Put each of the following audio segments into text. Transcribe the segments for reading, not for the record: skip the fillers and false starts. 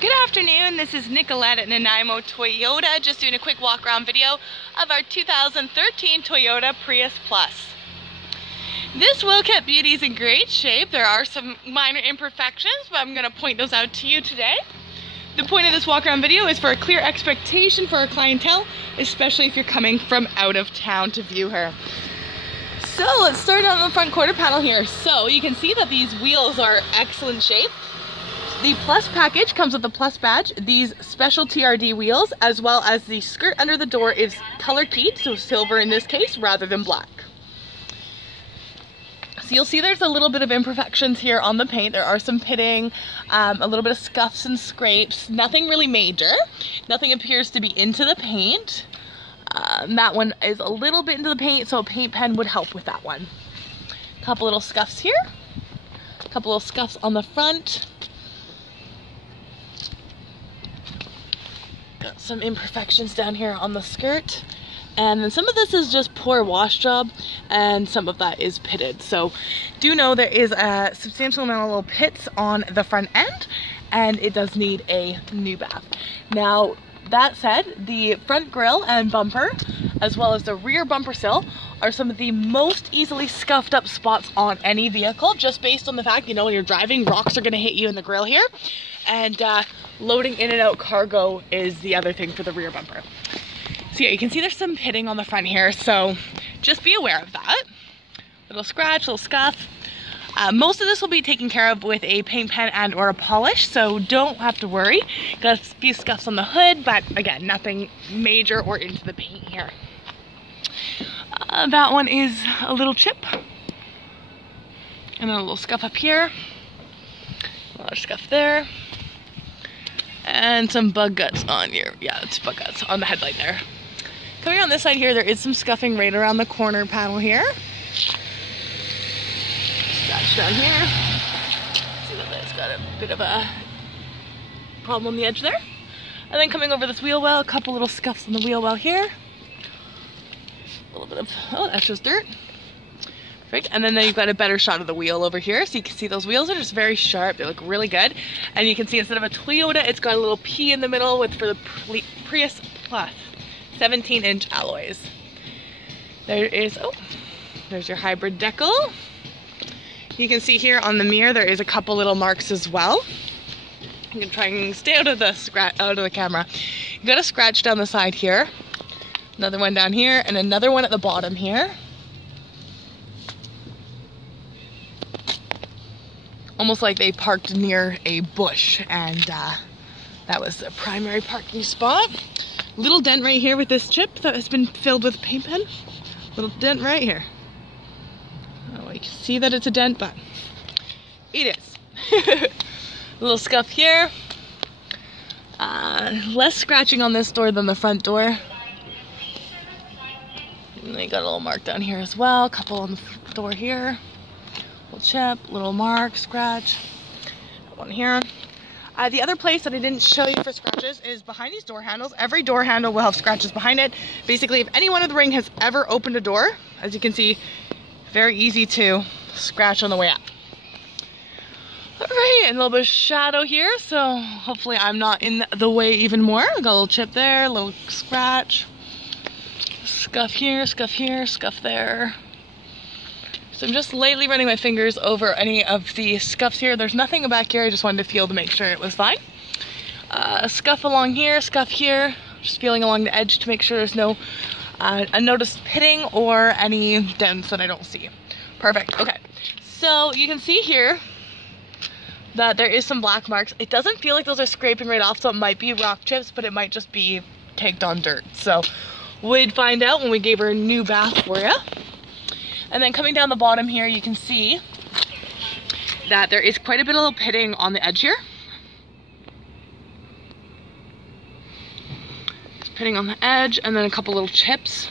Good afternoon, this is Nicolette at Nanaimo Toyota, just doing a quick walk around video of our 2013 Toyota Prius Plus. This well-kept beauty is in great shape. There are some minor imperfections, but I'm going to point those out to you today. The point of this walk around video is for a clear expectation for our clientele, especially if you're coming from out of town to view her. So let's start on the front quarter panel here. So you can see that these wheels are excellent shape. The Plus package comes with the Plus badge, these special TRD wheels, as well as the skirt under the door is color keyed, so silver in this case rather than black. So you'll see there's a little bit of imperfections here on the paint. There are some pitting, a little bit of scuffs and scrapes, nothing really major. Nothing appears to be into the paint. That one is a little bit into the paint, so a paint pen would help with that one. A couple little scuffs here, a couple little scuffs on the front. Got some imperfections down here on the skirt, and then some of this is just poor wash job and some of that is pitted. So do know there is a substantial amount of little pits on the front end and it does need a new bath. Now that said, the front grille and bumper as well as the rear bumper sill are some of the most easily scuffed up spots on any vehicle, just based on the fact, you know, when you're driving, rocks are going to hit you in the grille here, and loading in and out cargo is the other thing for the rear bumper. So yeah, you can see there's some pitting on the front here, so just be aware of that. Little scratch, little scuff. Most of this will be taken care of with a paint pen and or a polish, so don't have to worry. Got a few scuffs on the hood, but again, nothing major or into the paint here. That one is a little chip. And then a little scuff up here. A little scuff there. And some bug guts on here. Yeah, it's bug guts on the headlight there. Coming on this side here, there is some scuffing right around the corner panel here. Scratch down here. See that it's got a bit of a problem on the edge there. And then coming over this wheel well, a couple little scuffs on the wheel well here. A little bit of, oh, that's just dirt. Perfect. And then you've got a better shot of the wheel over here. So you can see those wheels are just very sharp. They look really good. And you can see instead of a Toyota, it's got a little P in the middle for the Prius Plus. 17-inch alloys. There is, oh, there's your hybrid decal. You can see here on the mirror, there is a couple little marks as well. You can try and stay out of the camera. You got a scratch down the side here. Another one down here, and another one at the bottom here. Almost like they parked near a bush, and that was the primary parking spot. Little dent right here with this chip that has been filled with paint pen. Little dent right here. Oh, you can see that it's a dent, but it is. Little scuff here. Less scratching on this door than the front door. And then you got a little mark down here as well. A couple on the door here. Little chip, little mark, scratch. One here. The other place that I didn't show you for scratches is behind these door handles. Every door handle will have scratches behind it. Basically, if anyone in the ring has ever opened a door, as you can see, very easy to scratch on the way out. Alright, and a little bit of shadow here, so hopefully I'm not in the way even more. Got a little chip there, a little scratch. Scuff here, scuff there. So I'm just lightly running my fingers over any of the scuffs here. There's nothing back here, I just wanted to feel to make sure it was fine. A scuff along here, scuff here. Just feeling along the edge to make sure there's no unnoticed pitting or any dents that I don't see. Perfect, okay. So you can see here that there is some black marks. It doesn't feel like those are scraping right off, so it might be rock chips, but it might just be caked on dirt. So we'd find out when we gave her a new bath for you. And then coming down the bottom here, you can see that there is quite a bit of pitting on the edge here. Just pitting on the edge, and then a couple little chips.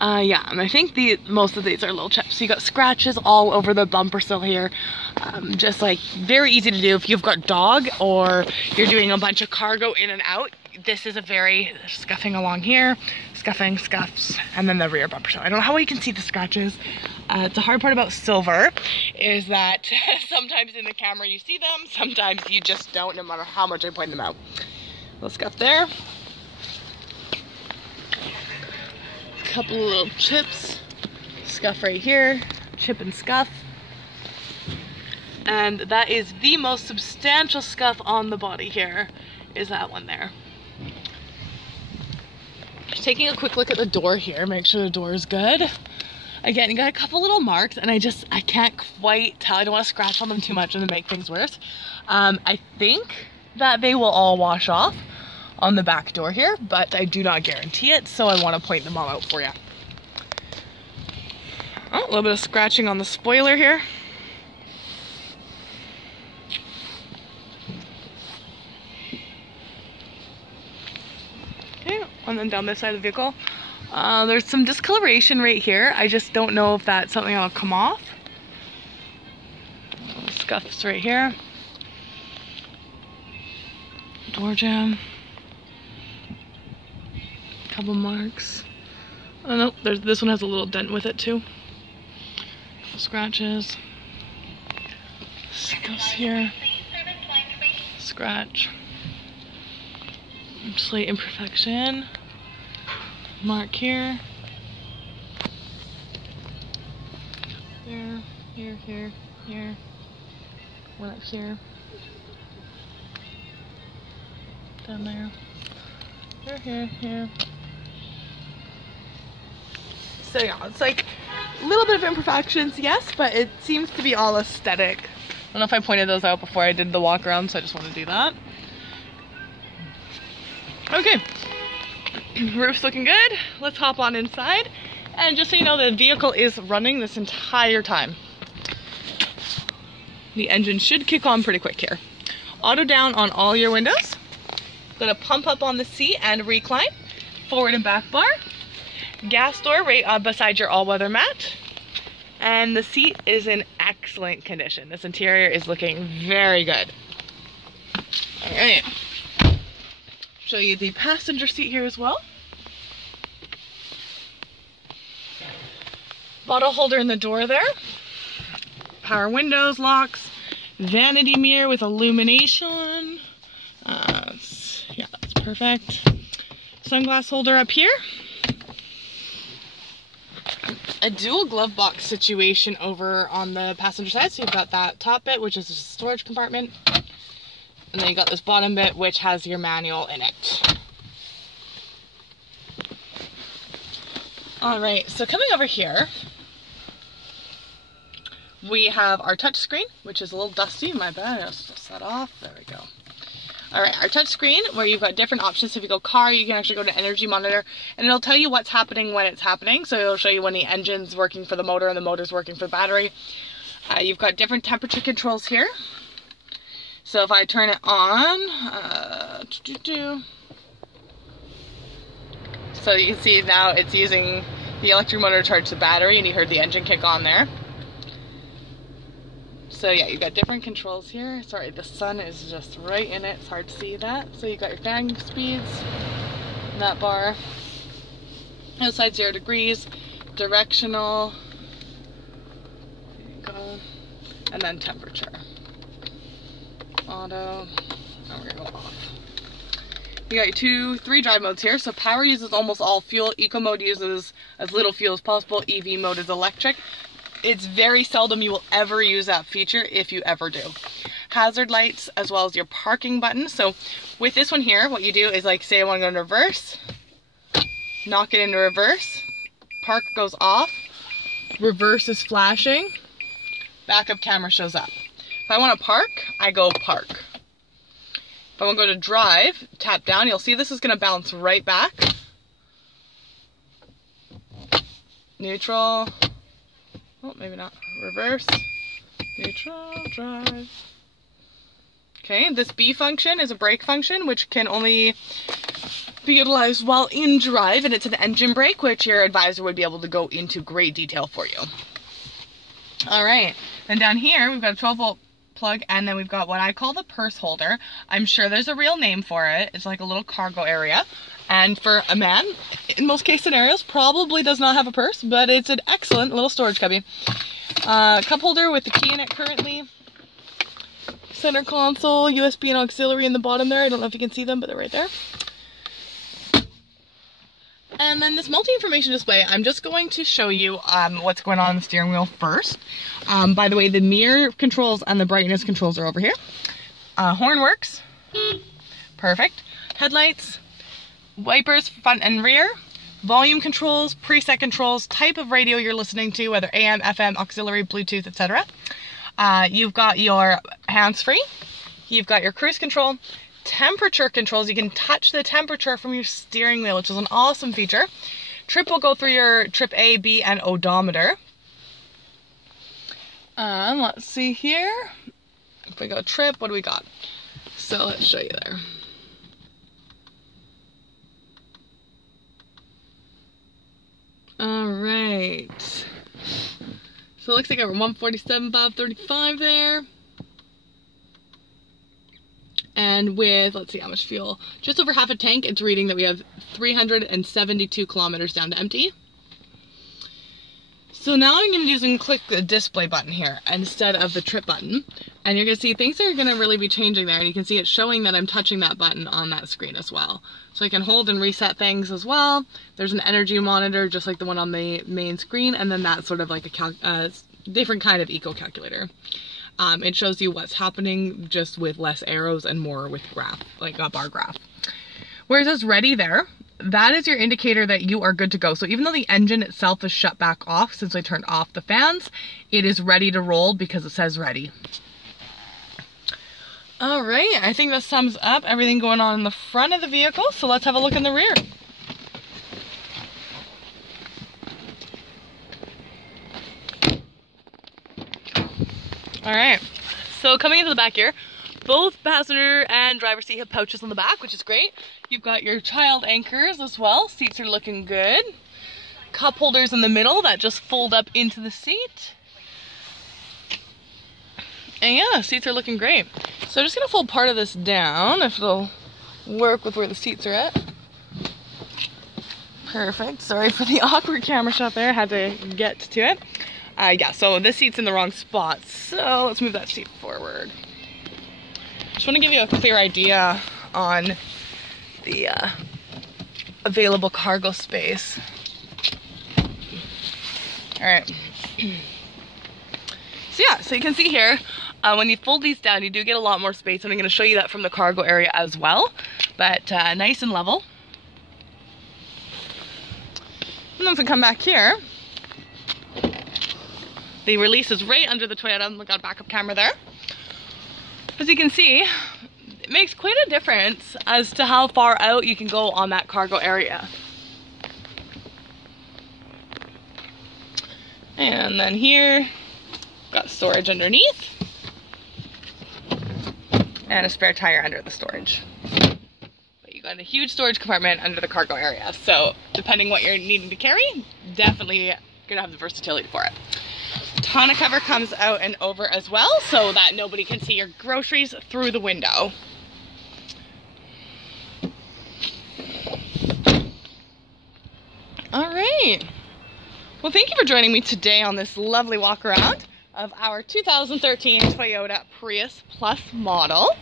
Yeah, and I think most of these are little chips. So you got scratches all over the bumper sill here. Just like very easy to do if you've got dog or you're doing a bunch of cargo in and out. this is a very scuffing along here, scuffing, scuffs, and then the rear bumper. So I don't know how you can see the scratches. The hard part about silver is that sometimes in the camera you see them, sometimes you just don't, no matter how much I point them out. Little scuff there. A couple of little chips. Scuff right here, chip and scuff. And that is the most substantial scuff on the body here, is that one there. Just taking a quick look at the door here, make sure the door is good. Again, you got a couple little marks, and I can't quite tell. I don't want to scratch on them too much and then make things worse. I think that they will all wash off on the back door here, but I do not guarantee it, so I want to point them all out for you. Oh, a little bit of scratching on the spoiler here. Okay, and then down this side of the vehicle. There's some discoloration right here. I just don't know if that's something that'll come off. Scuffs right here. Door jamb. Couple marks. Oh no, this one has a little dent with it too. Scratches. Scuffs here. Scratch. Slight imperfection. Mark here. There, here, here, here. One up here. Down there. Here, here, here. So yeah, it's like a little bit of imperfections, yes, but it seems to be all aesthetic. I don't know if I pointed those out before I did the walk around, so I just want to do that. Okay, roof's looking good. Let's hop on inside. And just so you know, the vehicle is running this entire time. The engine should kick on pretty quick here. Auto down on all your windows. Got a pump up on the seat and recline. Forward and back bar. Gas door right beside your all-weather mat. And the seat is in excellent condition. This interior is looking very good. All right. Show you the passenger seat here as well. Bottle holder in the door there. Power windows, locks, vanity mirror with illumination. Yeah, that's perfect. Sunglass holder up here. A dual glove box situation over on the passenger side. So you've got that top bit, which is a storage compartment. And then you got this bottom bit, which has your manual in it. All right, so coming over here, we have our touch screen, which is a little dusty. My bad, I'll just dust that off. There we go. All right, our touch screen, where you've got different options. So if you go car, you can actually go to energy monitor, and it'll tell you what's happening when it's happening. So it'll show you when the engine's working for the motor and the motor's working for the battery. You've got different temperature controls here. So if I turn it on, so you can see now it's using the electric motor to charge the battery, and you heard the engine kick on there. So yeah, you've got different controls here. Sorry, the sun is just right in it. It's hard to see that. So you got your fan speeds, that bar. Outside 0 degrees, directional, there you go, and then temperature. Auto, and we're gonna go off. You got your 3 drive modes here. So power uses almost all fuel. Eco mode uses as little fuel as possible. EV mode is electric. It's very seldom you will ever use that feature, if you ever do. Hazard lights, as well as your parking button. So with this one here, what you do is, like, say I want to go in reverse, knock it into reverse, park goes off, reverse is flashing, backup camera shows up. If I want to park, I go park. If I want to go to drive, tap down, you'll see this is going to bounce right back. Neutral. Oh, maybe not. Reverse, neutral, drive. Okay, this B function is a brake function, which can only be utilized while in drive, and it's an engine brake, which your advisor would be able to go into great detail for you. All right, then down here, we've got a 12-volt plug, and then we've got what I call the purse holder. I'm sure there's a real name for it. It's like a little cargo area. And for a man, in most case scenarios, probably does not have a purse, but it's an excellent little storage cubby. Cup holder with the key in it currently. Center console, USB and auxiliary in the bottom there. I don't know if you can see them, but they're right there. And then this multi-information display, I'm just going to show you what's going on the steering wheel first. By the way, the mirror controls and the brightness controls are over here. Horn works. Perfect. Headlights. Wipers front and rear, volume controls, preset controls, type of radio you're listening to, whether AM, FM, auxiliary, Bluetooth, etc. You've got your hands-free, you've got your cruise control, temperature controls. You can touch the temperature from your steering wheel, which is an awesome feature. Trip will go through your trip A, B, and odometer. Let's see here. If we go trip, what do we got? So let's show you there. Alright, so it looks like I got 147,535 there. And with, let's see how much fuel, just over half a tank, it's reading that we have 372 kilometers down to empty. So now I'm going to do is click the display button here instead of the trip button. And you're going to see things are going to really be changing there. And you can see it showing that I'm touching that button on that screen as well. So I can hold and reset things as well. There's an energy monitor just like the one on the main screen. And then that's sort of like a different kind of eco calculator. It shows you what's happening just with less arrows and more with graph, like a bar graph. Whereas it's ready there, that is your indicator that you are good to go. So even though the engine itself is shut back off since I turned off the fans, it is ready to roll because it says ready. All right, I think that sums up everything going on in the front of the vehicle. So let's have a look in the rear. All right, so coming into the back here, both passenger and driver seat have pouches on the back, which is great. You've got your child anchors as well. Seats are looking good. Cup holders in the middle that just fold up into the seat. And yeah, seats are looking great. So I'm just gonna fold part of this down if it'll work with where the seats are at. Perfect, sorry for the awkward camera shot there, I had to get to it. Yeah, so this seat's in the wrong spot, so let's move that seat forward. Just want to give you a clear idea on the available cargo space. All right. So yeah, so you can see here, when you fold these down, you do get a lot more space, and I'm going to show you that from the cargo area as well. But nice and level. And then if we come back here, the release is right under the Toyota. I've got a backup camera there. As you can see, it makes quite a difference as to how far out you can go on that cargo area. And then here, got storage underneath. And a spare tire under the storage. But you got a huge storage compartment under the cargo area. So depending what you're needing to carry, definitely gonna have the versatility for it. Tonneau cover comes out and over as well, so that nobody can see your groceries through the window. All right. Well, thank you for joining me today on this lovely walk around of our 2013 Toyota Prius Plus model.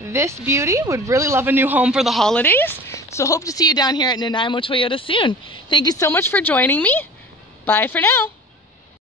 This beauty would really love a new home for the holidays, so hope to see you down here at Nanaimo Toyota soon. Thank you so much for joining me. Bye for now.